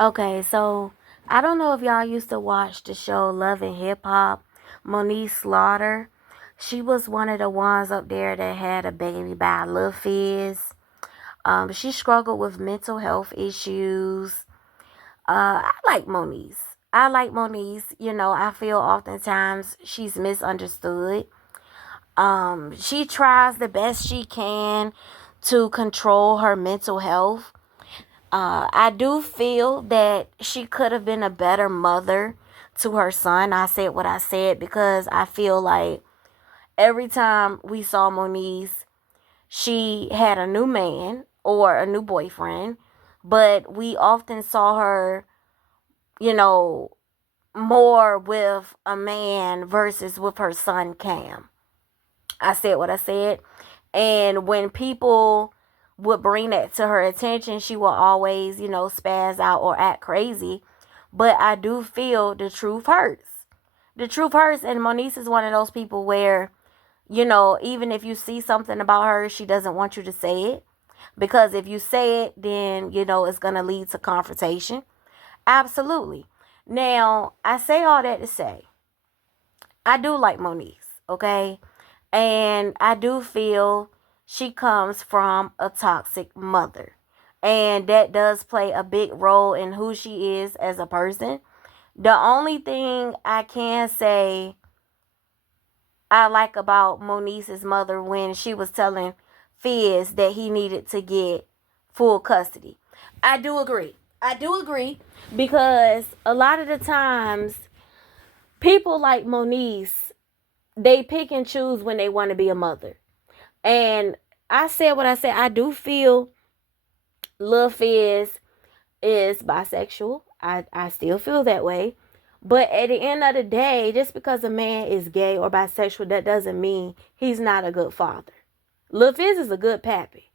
Okay, so I don't know if y'all used to watch the show Love and Hip Hop. Moniece Slaughter. She was one of the ones up there that had a baby by Lil Fizz. She struggled with mental health issues. I like Moniece. I like Moniece. You know, I feel oftentimes she's misunderstood. She tries the best she can to control her mental health. I do feel that she could have been a better mother to her son. I said what I said because I feel like every time we saw Moniece, she had a new man or a new boyfriend, but we often saw her, you know, more with a man versus with her son Cam. I said what I said. And when people would bring that to her attention, she will always, spaz out or act crazy. But I do feel the truth hurts. The truth hurts. And Moniece is one of those people where, even if you see something about her, she doesn't want you to say it. Because if you say it, then, it's going to lead to confrontation. Absolutely. Now, I say all that to say, I do like Moniece, okay? And I do feel she comes from a toxic mother. And that does play a big role in who she is as a person. The only thing I can say I like about Moniece's mother when she was telling Fizz that he needed to get full custody. I do agree. I do agree because a lot of the times people like Moniece, they pick and choose when they want to be a mother. And I said what I said. I do feel Lil Fizz is bisexual. I still feel that way. But at the end of the day, just because a man is gay or bisexual, that doesn't mean he's not a good father. Lil Fizz is a good pappy.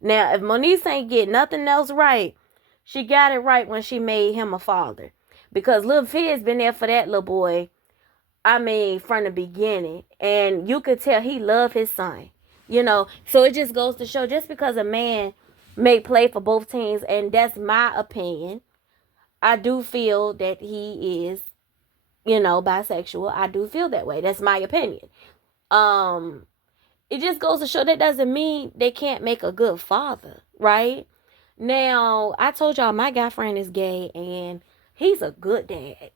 Now, if Moniece ain't get nothing else right, she got it right when she made him a father. Because Lil Fizz been there for that little boy, I mean, from the beginning. And you could tell he loved his son. So it just goes to show just because a man may play for both teams, and that's my opinion, I do feel that he is, bisexual. I do feel that way. That's my opinion. Um, it just goes to show that doesn't mean they can't make a good father, right? Now, I told y'all my guy friend is gay and he's a good dad.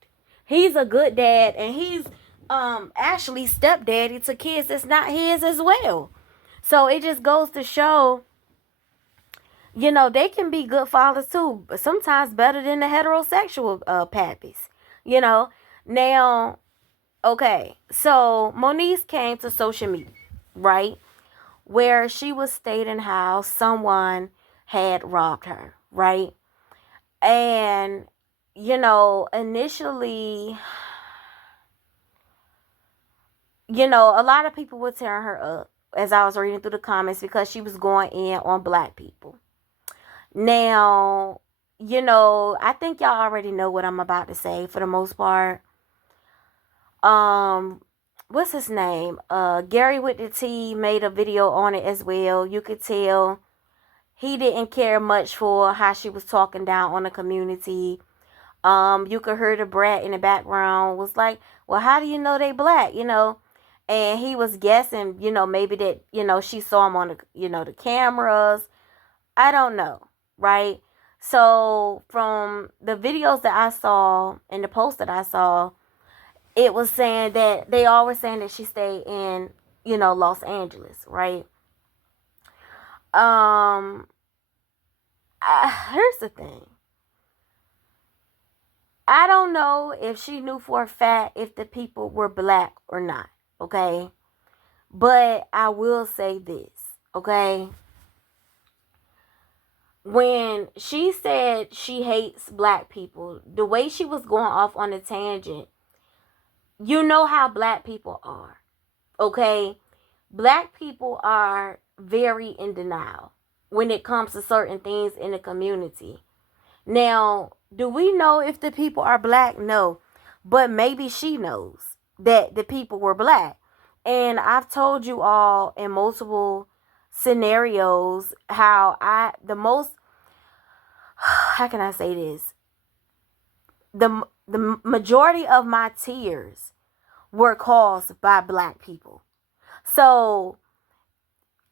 He's a good dad and he's actually stepdaddy to kids that's not his as well. So it just goes to show, they can be good fathers too, but sometimes better than the heterosexual pappies. You know. Now, okay, so Moniece came to social media, right? Where she was stating how someone had robbed her, right? And, initially, a lot of people were tearing her up as I was reading through the comments because she was going in on black people. Now, I think y'all already know what I'm about to say for the most part. What's his name? Gary with the T made a video on it as well. You could tell he didn't care much for how she was talking down on the community. You could hear the brat in the background was like, well, how do you know they black? And he was guessing, maybe that, she saw him on the, the cameras. I don't know, right? So from the videos that I saw and the post that I saw, it was saying that they all were saying that she stayed in, Los Angeles, right? Here's the thing. I don't know if she knew for a fact if the people were black or not, okay? But I will say this, okay? When she said she hates black people, the way she was going off on a tangent, you know how black people are, okay? Black people are very in denial when it comes to certain things in the community. Now, do we know if the people are black? No. But maybe she knows that the people were black. And I've told you all in multiple scenarios how how can I say this? the majority of my tears were caused by black people. So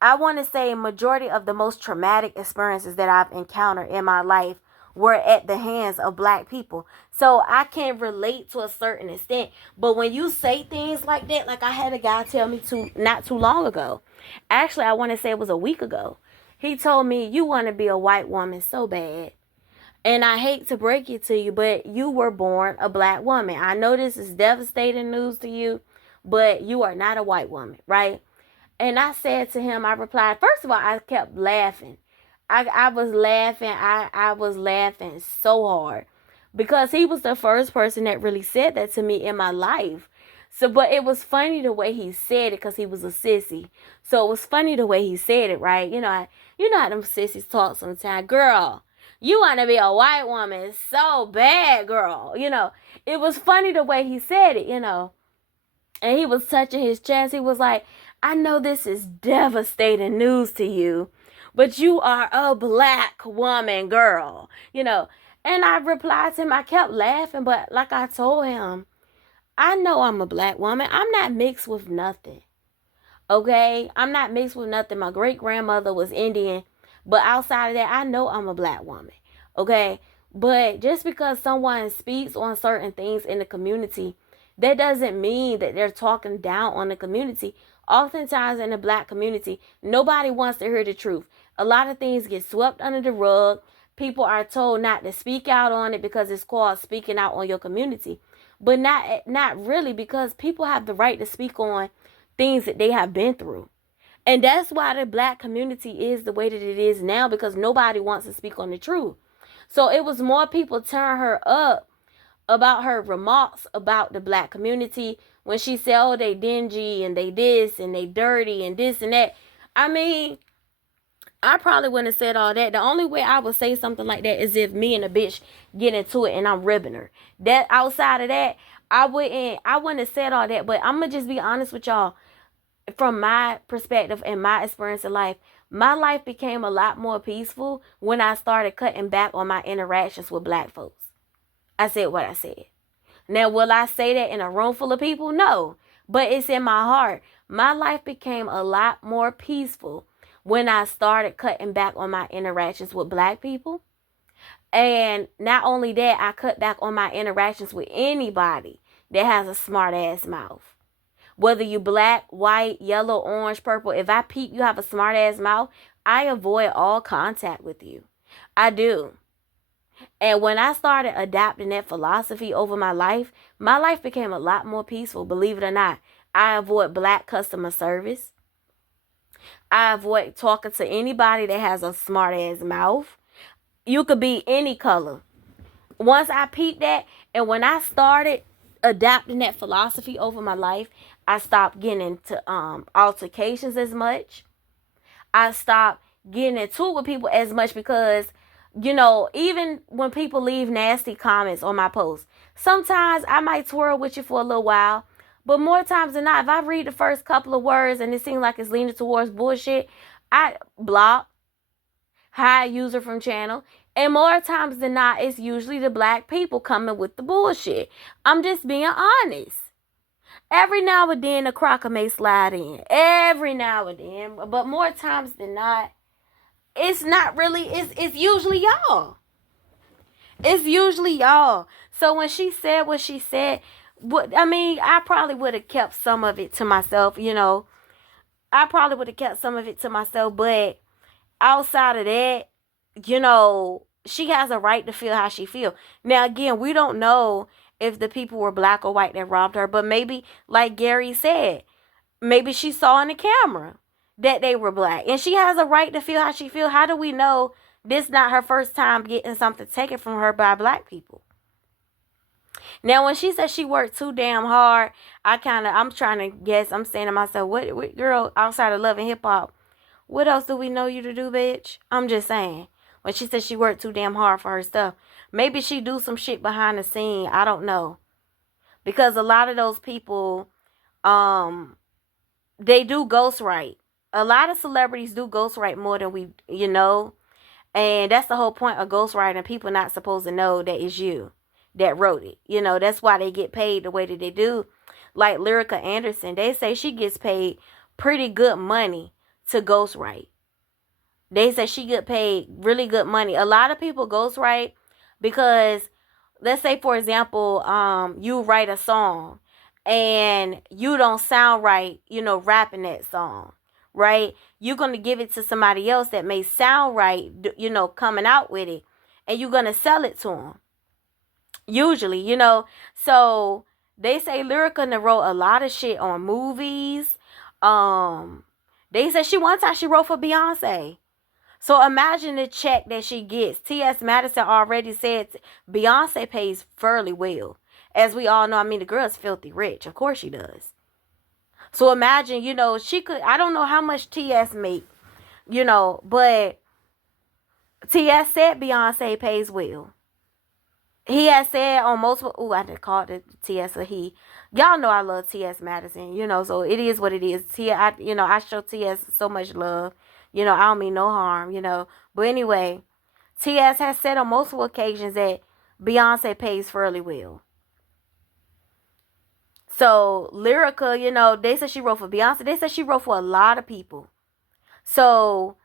I want to say majority of the most traumatic experiences that I've encountered in my life were at the hands of black people. So I can relate to a certain extent. But when you say things like that, like I had a guy tell me not too long ago. Actually, I want to say it was a week ago. He told me, you want to be a white woman so bad. And I hate to break it to you, but you were born a black woman. I know this is devastating news to you, but you are not a white woman, right? And I said to him, I replied, first of all, I kept laughing. I was laughing. I was laughing so hard because he was the first person that really said that to me in my life. So, but it was funny the way he said it because he was a sissy. So it was funny the way he said it, right? You know how them sissies talk sometimes. Girl, you want to be a white woman so bad, girl. It was funny the way he said it. And he was touching his chest. He was like, I know this is devastating news to you, but you are a black woman, girl. And I replied to him, I kept laughing, but like I told him, I know I'm a black woman. I'm not mixed with nothing. Okay? I'm not mixed with nothing. My great grandmother was Indian, but outside of that, I know I'm a black woman. Okay? But just because someone speaks on certain things in the community, that doesn't mean that they're talking down on the community. Oftentimes in the black community, nobody wants to hear the truth. A lot of things get swept under the rug. People are told not to speak out on it because it's called speaking out on your community. But not really, because people have the right to speak on things that they have been through. And that's why the black community is the way that it is now, because nobody wants to speak on the truth. So it was more people tearing her up about her remarks about the black community when she said, oh, they dingy and they this and they dirty and this and that. I mean, I probably wouldn't have said all that. The only way I would say something like that is if me and a bitch get into it and I'm ribbing her. That outside of that, I wouldn't have said all that. But I'm gonna just be honest with y'all. From my perspective and my experience in life, my life became a lot more peaceful when I started cutting back on my interactions with black folks. I said what I said. Now, will I say that in a room full of people? No. But it's in my heart. My life became a lot more peaceful when I started cutting back on my interactions with black people. And not only that, I cut back on my interactions with anybody that has a smart ass mouth. Whether you black, white, yellow, orange, purple, if I peep you have a smart ass mouth, I avoid all contact with you. I do. And when I started adopting that philosophy over my life became a lot more peaceful, believe it or not. I avoid black customer service. I avoid talking to anybody that has a smart ass mouth. You could be any color. Once I peeped that, and when I started adapting that philosophy over my life, I stopped getting into altercations as much. I stopped getting into it with people as much because, even when people leave nasty comments on my posts, sometimes I might twirl with you for a little while. But more times than not, if I read the first couple of words and it seems like it's leaning towards bullshit, I block, hide user from channel. And more times than not, it's usually the black people coming with the bullshit. I'm just being honest. Every now and then, a crocker may slide in. Every now and then. But more times than not, it's not really, it's usually y'all. It's usually y'all. So when she said what she said, I probably would have kept some of it to myself, I probably would have kept some of it to myself, but outside of that, she has a right to feel how she feel. Now, again, we don't know if the people were black or white that robbed her, but maybe, like Gary said, maybe she saw in the camera that they were black, and she has a right to feel how she feel. How do we know this not her first time getting something taken from her by black people? Now, when she said she worked too damn hard, I'm trying to guess. I'm saying to myself, what girl outside of love and hip hop, what else do we know you to do, bitch? I'm just saying. When she said she worked too damn hard for her stuff, maybe she do some shit behind the scene. I don't know. Because a lot of those people, they do ghostwrite. A lot of celebrities do ghostwrite more than and that's the whole point of ghostwriting. People not supposed to know that it's you. that wrote it. You know, that's why they get paid the way that they do. Like Lyrica Anderson, they say she gets paid pretty good money to ghostwrite. They say she get paid really good money. A lot of people ghostwrite because, let's say for example, you write a song and you don't sound right, you know, rapping that song, right? You're gonna give it to somebody else that may sound right, you know, coming out with it, and you're gonna sell it to them. Usually, you know. So they say Lyrica wrote a lot of shit on movies. Um, they said she one time she wrote for Beyonce. So imagine the check that she gets. T.S. Madison already said Beyonce pays fairly well. As we all know, I mean, the girl's filthy rich. Of course she does. So imagine, you know, she could, I don't know how much T.S. make, you know, but T.S. said Beyonce pays well. He has said on multiple, I just called it T.S. a he. Y'all know I love T.S. Madison, you know, so it is what it is. You know, I show T.S. so much love. You know, I don't mean no harm, you know. But anyway, T.S. has said on multiple occasions that Beyonce pays fairly well. So, Lyrica, you know, they said she wrote for Beyonce. They said she wrote for a lot of people. So,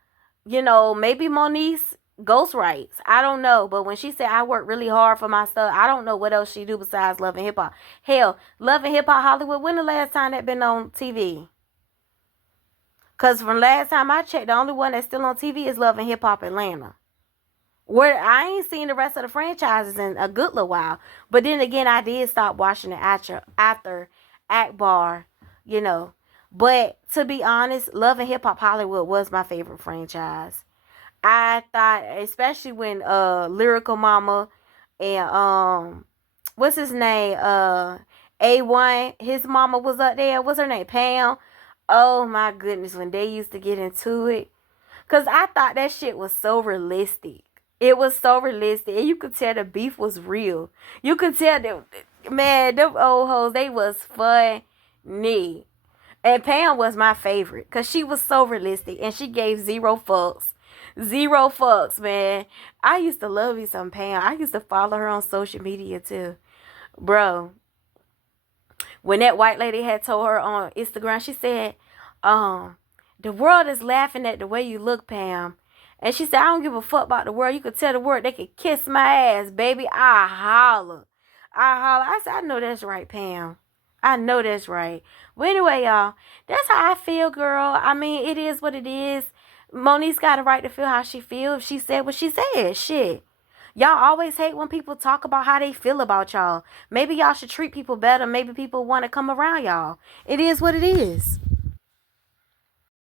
you know, maybe Moniece ghostwrites. I don't know. But when she said I work really hard for my stuff, I don't know what else she do besides Love and Hip Hop. Hell, Love and Hip Hop Hollywood, when the last time that been on TV? Because from last time I checked, the only one that's still on TV is Love and Hip Hop Atlanta. Where I ain't seen the rest of the franchises in a good little while. But then again, I did stop watching it after Akbar, you know. But to be honest, Love and Hip Hop Hollywood was my favorite franchise. I thought, especially when Lyrical Mama and what's his name? A1, his mama was up there. What's her name? Pam. Oh my goodness, when they used to get into it. Cause I thought that shit was so realistic. It was so realistic. And you could tell the beef was real. You could tell that, man, them old hoes, they was funny. And Pam was my favorite because she was so realistic and she gave zero fucks. Zero fucks, man. I used to love me some Pam. I used to follow her on social media too. Bro, when that white lady had told her on Instagram, she said, the world is laughing at the way you look, Pam. And she said, I don't give a fuck about the world. You could tell the world they could kiss my ass, baby. I holler. I said, I know that's right, Pam. I know that's right. But anyway, y'all, that's how I feel, girl. I mean, it is what it is. Moniece got a right to feel how she feels. She said what she said. Shit. Y'all always hate when people talk about how they feel about y'all. Maybe y'all should treat people better. Maybe people want to come around y'all. It is what it is.